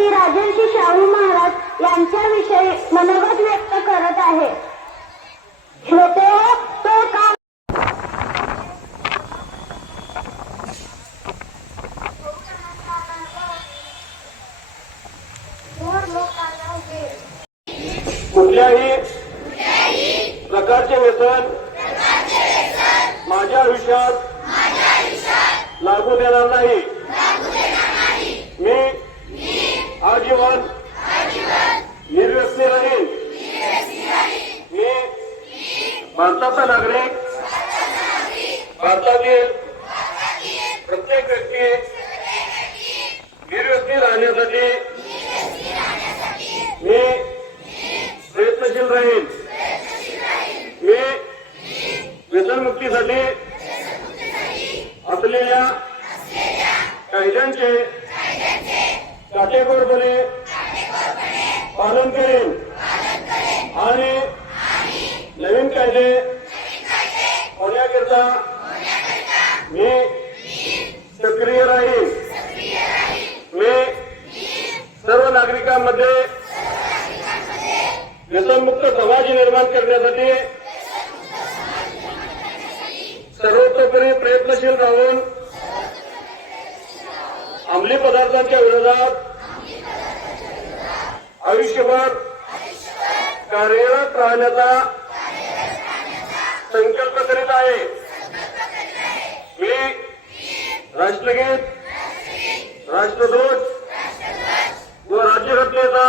श्री राजर्षी शाहू महाराज यांच्याविषयी मनोगत व्यक्त करत आहे. श्रोते तो काम कुठल्याही प्रकारचे व्यसन माझ्या आयुष्यात लागू देणार नाही. मी आजीवन. निर्व्यसनी राहील मी. भारताचा नागरिक. भारतातील प्रत्येक व्यक्ती निर्व्यसनी राहण्यासाठी मी प्रयत्नशील राहील मी व्यसनमुक्तीसाठी असलेल्या कायद्यांचे कायदे होण्याकरिता मी सक्रिय राहील मी सर्व नागरिकांमध्ये व्यसनमुक्त समाज निर्माण करण्यासाठी सर्वतोपरी प्रयत्नशील राहून अंमली पदार्थांच्या विरोधात आयुष्यभर कार्यरत राहण्याचा संकल्प करीत आहे. मी राष्ट्रगीत राष्ट्रदूत व राज्यघटनेचा